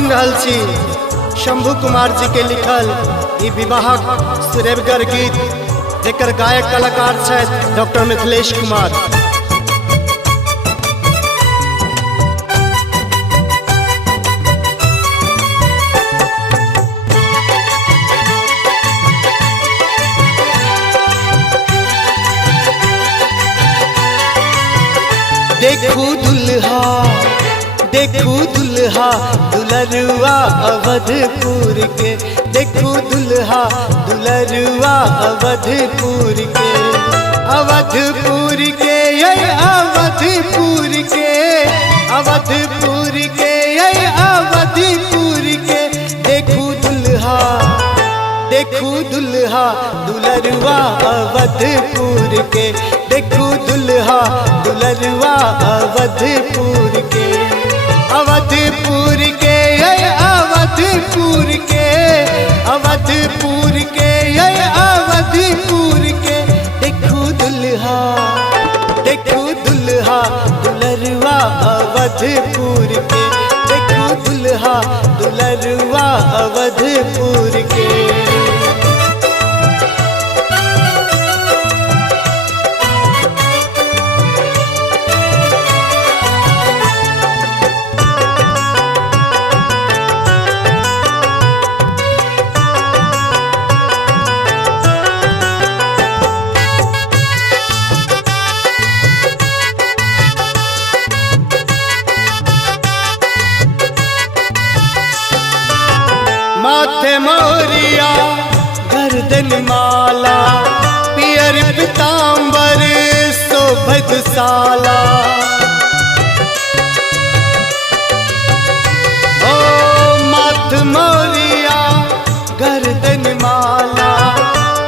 सुन रहल छी शंभू कुमार जी के लिखल ई विवाहक सुरेबगर गीत जेकर गायक कलाकार छथि डॉक्टर मिथिलेश कुमार। देखू दुल्हा दुलरुआ अवधपुर के, देखू दुल्हा दुलरुआ अवधपुर के, अवधपुर के ये अवधपुर के, अवधपुर के ये अवधपुर के। देखू दुल्हा दुलरुआ अवधपुर के, देखू दुल्हा दुलरुआ अवधपुर के, अवधपुर के ये अवधपुर के, अवधपुर के ये अवधपुर के। देखू दुल्हा दुलरुआ अवधपुर के, देखू दुल्हा दुलरुआ अवधपुर के। माथे मोरिया गर्दन माला, पियर पीतांबर शोभत साला। ओ माथ मोरिया गर्दन माला,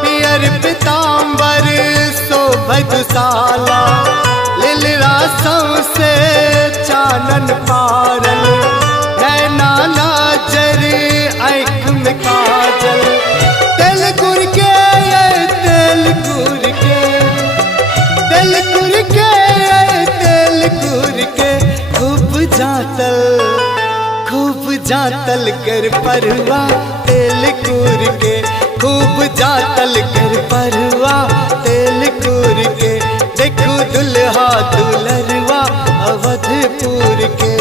पियर पीतांबर शोभत साला। लीलरा से चानन पारल, नैना नाजर आँख में काजल। तेल गुर के ये तेल गुर के, तेल गुर के ये तेल गुर के। खूब जातल कर परवा तेल गुर के, खूब जातल कर परवा तेल गुर के। देखू दुल्हा दुलरुआ अवधपुर के।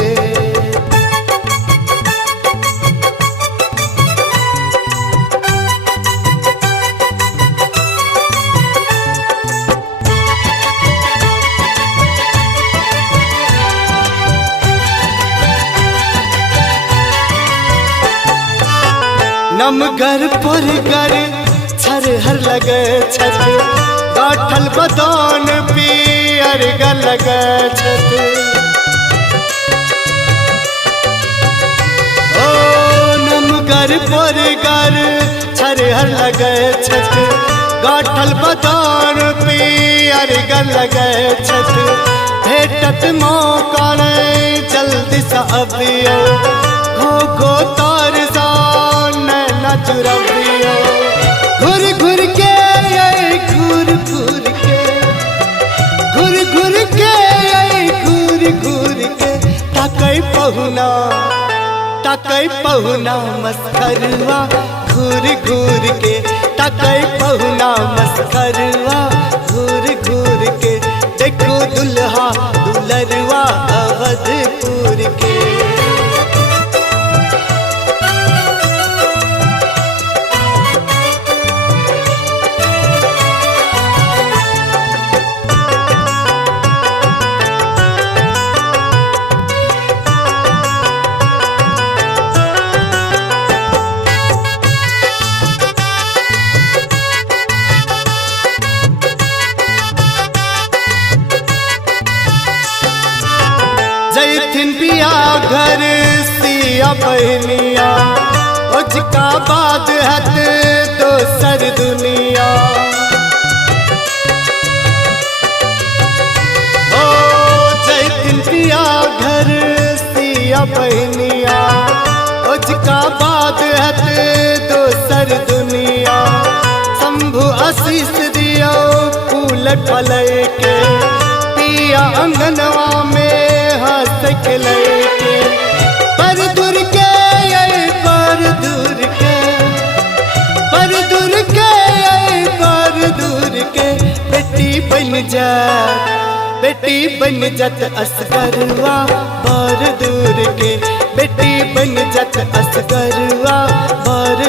नमगर पुरगर छरहर लगे छत, गाठल बदान पियर लगे छत। ओ नमगर पुरगर छरहर लगे छत, गाठल बदान पियर लगे छत। भेटत मौका नहीं जल्दी सा अबियो, घो तार चुरबियो। घुर घुर के ये घुर घुर के, घुर घुर के ये घुर घुर के। ताकै पहुना मस्करवा घूर घूर के, ताकै पहुना मस्करवा घूर घूर के। देखो दुल्हा दुलरुआ अवधपुर के। जैथिन बिया घर सिया बहनिया, उसका बाद हत दोसर दुनिया। ओ जैथिन बिया घर सिया बहनिया, उसका बाद हत दोसर दुनिया। शंभु आशीष दियो फूल फल के, पिया अंगनवा में हंस के लैके। पर दूर के बन जात, बेटी बन जात असगरवा बार दूर के, बेटी बन जात असगरवा बार